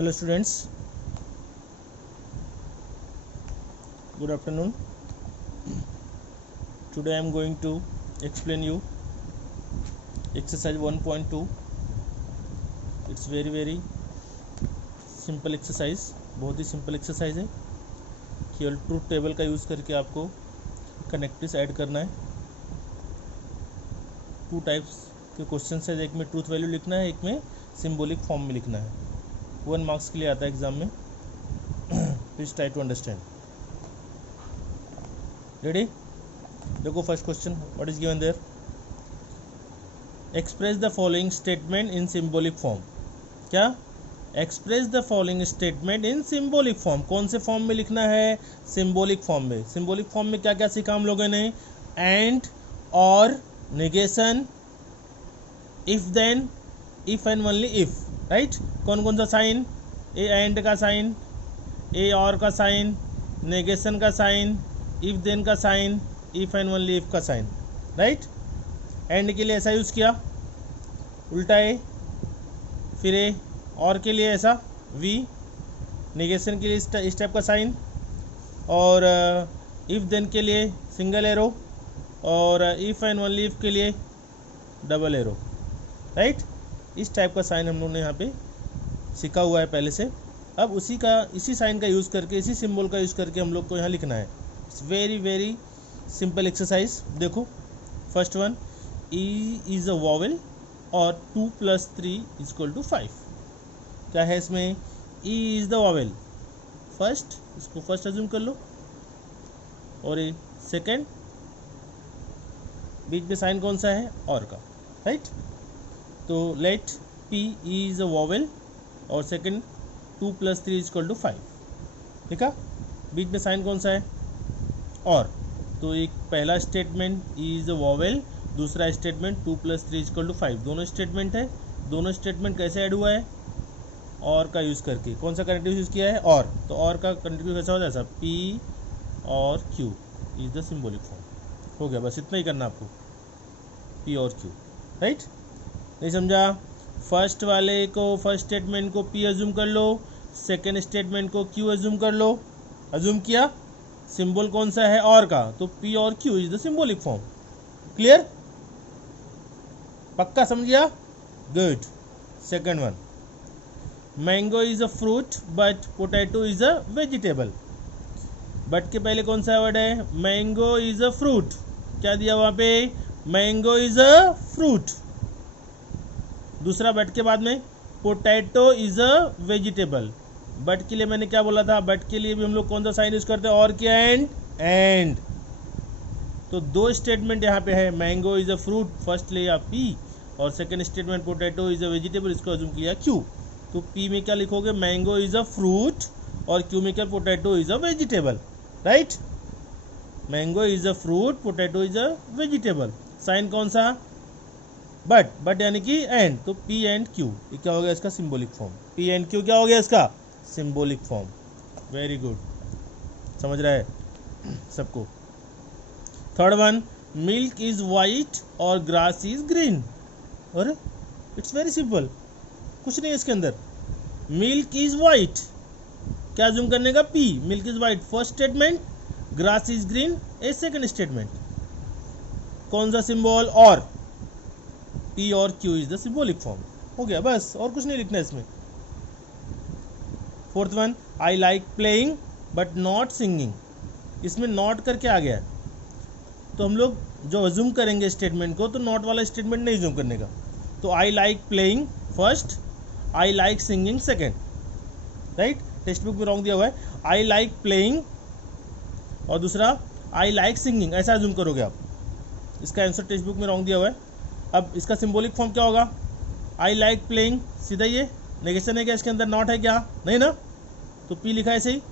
Hello students, good afternoon. Today I am going to explain you exercise 1.2. It's very simple exercise, बहुत ही simple exercise है। केवल truth table का use करके आपको connectives add करना है। 2 टाइप्स के क्वेश्चन है, एक में ट्रूथ वैल्यू लिखना है, एक में सिंबॉलिक फॉर्म में लिखना है। 1 मार्क्स के लिए आता है एग्जाम में। Please try to understand. Ready? देखो first question, what is given there? Express the following statement in symbolic form. क्या? Express the following statement in symbolic form. कौन से फॉर्म में लिखना है? सिंबॉलिक फॉर्म में। सिंबॉलिक फॉर्म में क्या क्या सीखा हम लोगों ने? एंड, और, negation, if then, if and only if. Right? कौन कौन सा साइन? ए एंड का साइन, ए और का साइन, नेगेशन का साइन, इफ देन का sign, if and only if का साइन। राइट? एंड के लिए ऐसा यूज़ किया, उल्टा ए, फिर ए, और के लिए ऐसा वी, नेगेशन के लिए इस टाइप का साइन, और इफ देन के लिए सिंगल एरो, और इफ एंड ओनली इफ के लिए डबल एरो। राइट? इस टाइप का साइन हम लोग ने यहाँ पे सीखा हुआ है पहले से। अब इसी साइन का यूज़ करके, इसी सिंबल का यूज़ करके हम लोग को यहाँ लिखना है। It's very simple exercise. देखो first one, E is a vowel और 2 + 3 = 5। क्या है इसमें? E is the vowel. First, इसको फर्स्ट अज्यूम कर लो, और ये सेकेंड, बीच में साइन कौन सा है? और का। राइट? तो let P is a vowel और सेकेंड 2 + 3 = 5। ठीक है? बीच में साइन कौन सा है? और। तो एक पहला स्टेटमेंट इज अ वॉवेल, दूसरा स्टेटमेंट 2 + 3 = 5। दोनों स्टेटमेंट है। दोनों स्टेटमेंट कैसे ऐड हुआ है? और का यूज़ करके। कौन सा कनेक्टिव यूज़ किया है? और। तो और का कनेक्टिव कैसा होता है? ऐसा, पी और Q is the symbolic form. हो गया, बस इतना ही करना आपको, पी और क्यू। राइट? नहीं समझा? फर्स्ट वाले को, फर्स्ट स्टेटमेंट को पी अज्यूम कर लो, सेकेंड स्टेटमेंट को क्यू अज्यूम कर लो। अज्यूम किया, सिंबल कौन सा है? और का। तो पी और Q is the symbolic form. Clear? पक्का समझिया? Good. Second one, mango is a fruit but potato is a vegetable. But के पहले कौन सा वर्ड है? Mango is a fruit. क्या दिया वहां पे? Mango is a fruit. दूसरा बट के बाद में, potato is a vegetable. But के लिए मैंने क्या बोला था? बट के लिए भी हम लोग कौन सा साइन यूज करते हैं? और क्या? एंड। तो 2 स्टेटमेंट यहाँ पे है। Mango is a fruit first लिया पी, और second statement potato is a vegetable, इसको अज्यूम किया क्यू। तो पी में क्या लिखोगे? मैंगो इज अ फ्रूट, और क्यू में क्या? Potato is a vegetable. Right? Mango is a fruit, potato is a vegetable. Sign कौन सा? बट यानी कि एंड। तो पी एंड क्यू, ये क्या हो गया इसका? Symbolic form. P and Q क्या हो गया इसका? Symbolic form. वेरी गुड, समझ रहा है सबको? Third one, milk is white और ग्रास इज ग्रीन। अरे इट्स वेरी सिंपल, कुछ नहीं है इसके अंदर। मिल्क इज वाइट, क्या जूम करने का? P. Milk is white first statement, grass is green A second statement. कौन सा सिंबल? और। पी और Q is the symbolic form. हो गया, बस, और कुछ नहीं लिखना है इसमें। Fourth one, I like playing but not singing. इसमें नॉट करके आ गया है, तो हम लोग जो अज्यूम करेंगे स्टेटमेंट को, तो नॉट वाला स्टेटमेंट नहीं अज्यूम करने का। तो I like playing first, I like singing second. Right? Text book में रॉन्ग दिया हुआ है, आई लाइक प्लेइंग, और दूसरा आई लाइक सिंगिंग, ऐसा अज्यूम करोगे आप। इसका आंसर टेक्स्ट बुक में रॉन्ग दिया हुआ है। अब इसका सिंबॉलिक फॉर्म क्या होगा? आई लाइक प्लेइंग, सीधा ये नेगेशन है क्या इसके अंदर? नॉट है क्या? नहीं ना, तो पी लिखा है ऐसे ही।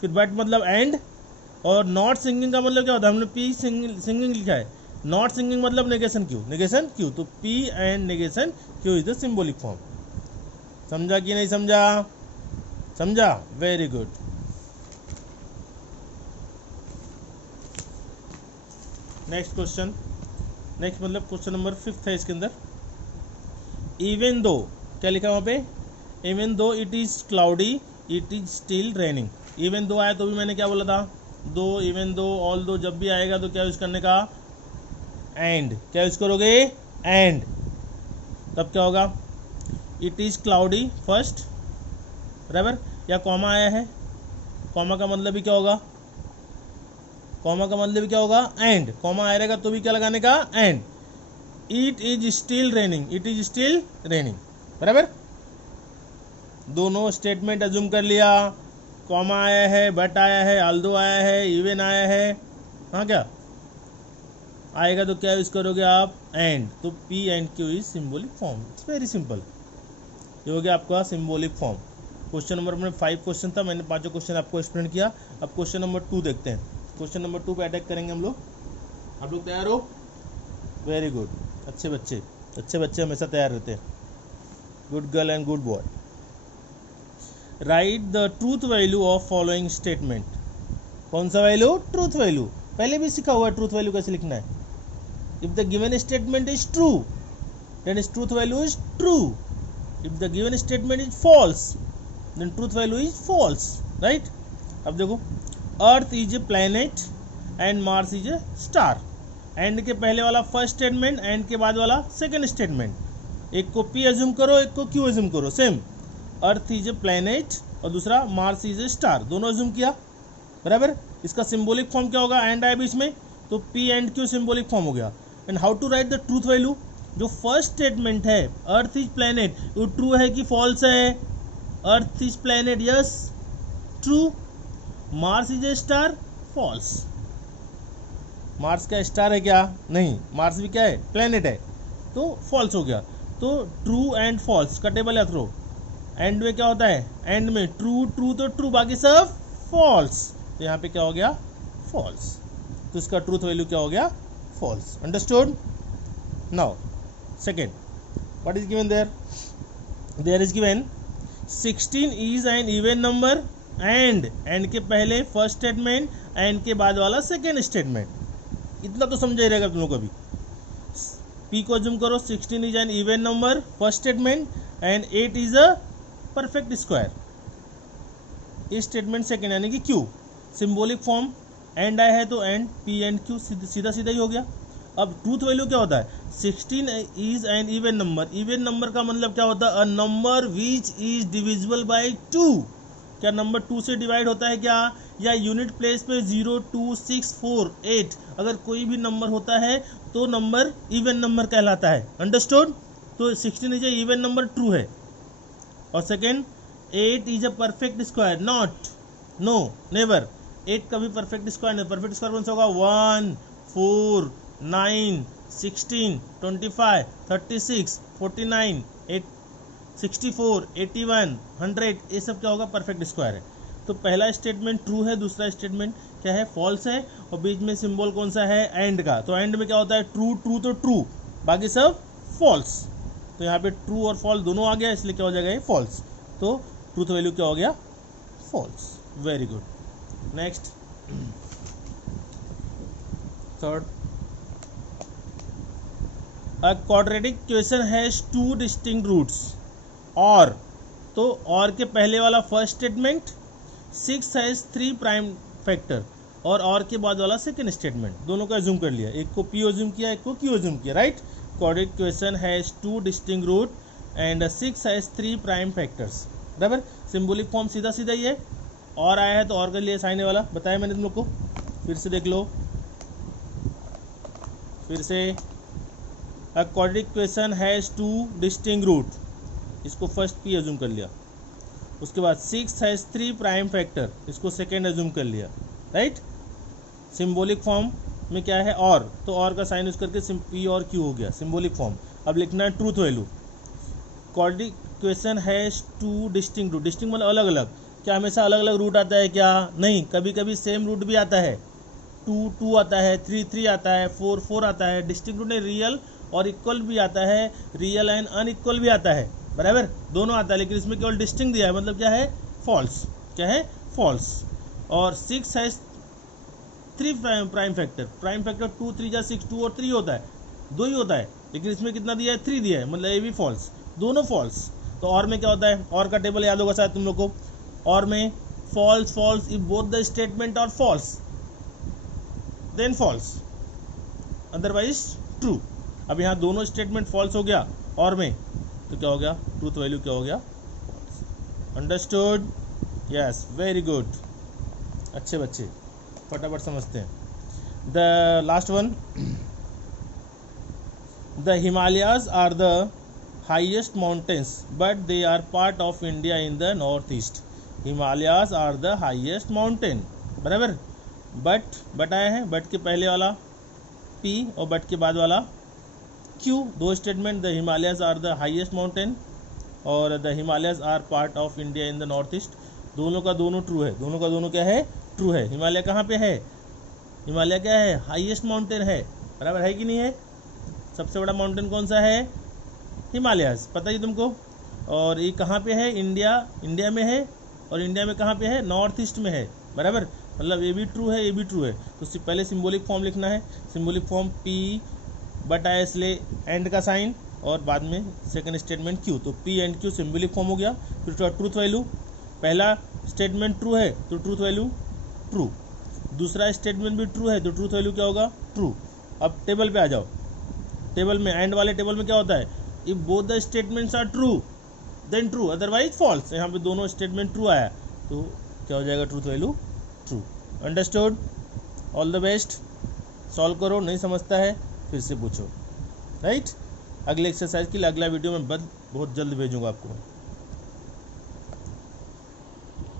फिर बट मतलब एंड, और नॉट सिंगिंग का मतलब क्या होता है? हमने पी सिंगिंग लिखा है, नॉट सिंगिंग मतलब नेगेशन क्यू, नेगेशन क्यू। तो P and negation Q is the symbolic form. समझा कि नहीं समझा? समझा? Very good. Next question, next मतलब क्वेश्चन नंबर 5 है इसके अंदर। इवन दो, क्या लिखा वहां पे? Even though it is cloudy it is still raining. Even though आया तो भी मैंने क्या बोला था, दो, इवन दो, ऑल दो, जब भी आएगा तो क्या यूज करने का, एंड। क्या यूज करोगे, एंड। तब क्या होगा, इट इज क्लाउडी फर्स्ट, बराबर, या कॉमा आया है, कॉमा का मतलब भी क्या होगा, कॉमा का मतलब भी क्या होगा, एंड। कॉमा आएगा तो भी क्या लगाने का, and. It is still raining, it is still raining, बराबर। दोनों स्टेटमेंट अज्यूम कर लिया, कॉमा आया है, बट आया है, आल्दो आया है, इवन आया है, हाँ क्या आएगा तो क्या यूज करोगे आप, एंड। तो P and Q is symbolic form. It's very simple. ये हो गया आपका सिंबॉलिक फॉर्म। क्वेश्चन नंबर में 5 क्वेश्चन था, मैंने 5 क्वेश्चन आपको एक्सप्लेन किया। अब क्वेश्चन नंबर 2 देखते हैं। क्वेश्चन नंबर 2 पे अटैक करेंगे हम लोग। आप लोग तैयार हो? Very good. अच्छे बच्चे हमेशा तैयार रहते हैं। Good girl and good boy. Right the truth value of following statement. कौन सा वैल्यू? Truth value. पहले भी सीखा हुआ है ट्रूथ वैल्यू कैसे लिखना है। If the given statement is true then is truth value is true. If the given statement is false then truth value is false, right. अब देखो, earth is a planet and Mars is a star. And के पहले वाला first statement, and के बाद वाला second statement. एक को पी एज्यूम करो, एक को क्यू एज्यूम करो। Same, earth is a planet और दूसरा मार्स इज ए स्टार, दोनों एज्यूम किया, बराबर। इसका सिंबॉलिक फॉर्म क्या होगा, एंड आया बीच में, तो P and Q symbolic form हो गया। And how to write the truth value. जो फर्स्ट स्टेटमेंट है, अर्थ इज प्लैनेट, वो ट्रू है कि फॉल्स है? Earth is planet, yes, true. Mars is a star, false. Mars क्या स्टार है क्या? नहीं, मार्स भी क्या है, प्लैनेट है, तो फॉल्स हो गया। तो ट्रू एंड फॉल्स का टेबल या थ्रो। एंड में क्या होता है, एंड में ट्रू ट्रू तो ट्रू, बाकी सब फॉल्स। तो यहाँ पे क्या हो गया, फॉल्स। तो इसका ट्रूथ वैल्यू क्या हो गया, false. Understood? Now second, what is given there? There is given 16 is an even number and के पहले फर्स्ट स्टेटमेंट, एंड के बाद वाला सेकेंड स्टेटमेंट। इतना तो समझा ही रहेगा तुम लोग को। अभी पी को जूम करो, 16 is an even number, first statement, and 8 is a perfect square, ये स्टेटमेंट सेकेंड, यानी कि क्यू। सिंबॉलिक फॉर्म, एंड आया है तो एंड, पी एंड क्यू, सीधा सीधा ही हो गया। अब ट्रूथ वैल्यू क्या होता है, 16 is an even number. Even number का मतलब क्या होता है, a number which is divisible by 2। क्या नंबर 2 से डिवाइड होता है क्या? या यूनिट प्लेस पे 0, 2, 6, 4, 8 अगर कोई भी नंबर होता है तो नंबर इवन नंबर कहलाता है। अंडरस्टूड? तो 16 is a even number, true है। और second, 8 is a perfect square, not, no, never. 8 कभी परफेक्ट स्क्वायर नहीं। परफेक्ट स्क्वायर कौन सा होगा, 1, 4, 9, 16, 25, 36, 49, 64, 81, 100, ये सब क्या होगा, परफेक्ट स्क्वायर है। तो पहला स्टेटमेंट ट्रू है, दूसरा स्टेटमेंट क्या है, फॉल्स है, और बीच में सिंबल कौन सा है, एंड का। तो एंड में क्या होता है, ट्रू ट्रू तो ट्रू, बाकी सब फॉल्स। तो यहाँ पे ट्रू और फॉल्स दोनों आ गया, इसलिए क्या हो जाएगा, ये फॉल्स। तो ट्रूथ वैल्यू क्या हो गया, false. Very good. Next, third, a quadratic question has 2 distinct roots. और तो और के पहले वाला first statement, 6 has 3 prime factor, और के बाद वाला सेकेंड स्टेटमेंट, दोनों का एज्यूम कर लिया। एक को पी एज्यूम किया, एक को क्यू एज्यूम किया, right. Quadratic question has 2 distinct root and 6 has 3 prime factors, बराबर। सिंबॉलिक फॉर्म सीधा सीधा ही है। और आया है तो और कर लिया साइन वाला, बताया मैंने तुम लोग को। फिर से देख लो, फिर से, a quadratic question has 2 distinct root, इसको फर्स्ट पी एज्यूम कर लिया। उसके बाद 6 हैज 3 प्राइम फैक्टर, इसको सेकेंड एज्यूम कर लिया, राइट। सिंबॉलिक फॉर्म में क्या है, और तो और का साइन यूज करके पी और क्यू हो गया सिंबॉलिक फॉर्म। अब लिखना है truth value. Quadratic question has 2 distinct root, distinct मतलब अलग अलग। क्या हमेशा अलग अलग रूट आता है क्या? नहीं, कभी कभी सेम रूट भी आता है। 2 2 आता है, 3 3 आता है, 4 4 आता है। डिस्टिंक्ट रूट में रियल और इक्वल भी आता है, रियल एंड अनइक्वल भी आता है, बराबर, दोनों आता है। लेकिन इसमें केवल डिस्टिंक्ट दिया है, मतलब क्या है, फॉल्स। क्या है, फॉल्स। और 6 है 3 प्राइम फैक्टर, प्राइम फैक्टर 2 3 जा 6, 2 और 3 होता है, 2 ही होता है। लेकिन इसमें कितना दिया है, 3 दिया है, मतलब ये भी फॉल्स, दोनों फॉल्स। तो और में क्या होता है, और का टेबल याद होगा शायद तुम लोग को, और में false false if both the statement are false then false, otherwise true. अब यहाँ दोनों स्टेटमेंट फॉल्स हो गया और में, तो क्या हो गया, ट्रूथ वैल्यू क्या हो गया, false. Understood? Yes, very good, अच्छे बच्चे फटाफट समझते हैं। The last one, the Himalayas are the highest mountains but they are part of India in the north east. Himalayas are the highest mountain, बराबर। बट आए हैं, बट के पहले वाला पी और बट के बाद वाला क्यू, दो statement, the Himalayas are the highest mountain और the Himalayas are part of India in the north east, दोनों का दोनों ट्रू है, दोनों का दोनों क्या है, ट्रू है। हिमालय कहाँ पे है, हिमालय क्या है, हाईएस्ट माउंटेन है, बराबर है कि नहीं है। सबसे बड़ा माउंटेन कौन सा है, हिमालयाज, पता ही तुमको। और ये कहाँ पे है, इंडिया में है, और इंडिया में कहाँ पे है, नॉर्थ ईस्ट में है, बराबर। मतलब ये भी ट्रू है, ये भी ट्रू है। तो पहले सिंबॉलिक फॉर्म लिखना है, सिंबॉलिक फॉर्म पी बट आया इसलिए एंड का साइन और बाद में सेकंड स्टेटमेंट क्यू, तो P and Q symbolic form हो गया। फिर ट्रूथ वैल्यू, पहला स्टेटमेंट ट्रू है तो ट्रूथ वैल्यू ट्रू, दूसरा स्टेटमेंट भी ट्रू है तो ट्रूथ वैल्यू क्या होगा, ट्रू। अब टेबल पे आ जाओ, टेबल में एंड वाले टेबल में क्या होता है, if both the statements are true then true otherwise false. यहाँ पे दोनों स्टेटमेंट ट्रू आया तो क्या हो जाएगा, truth value true. Understood? All the best, solve करो, नहीं समझता है फिर से पूछो, राइट। अगले एक्सरसाइज के लिए अगला वीडियो में बहुत जल्द भेजूंगा आपको।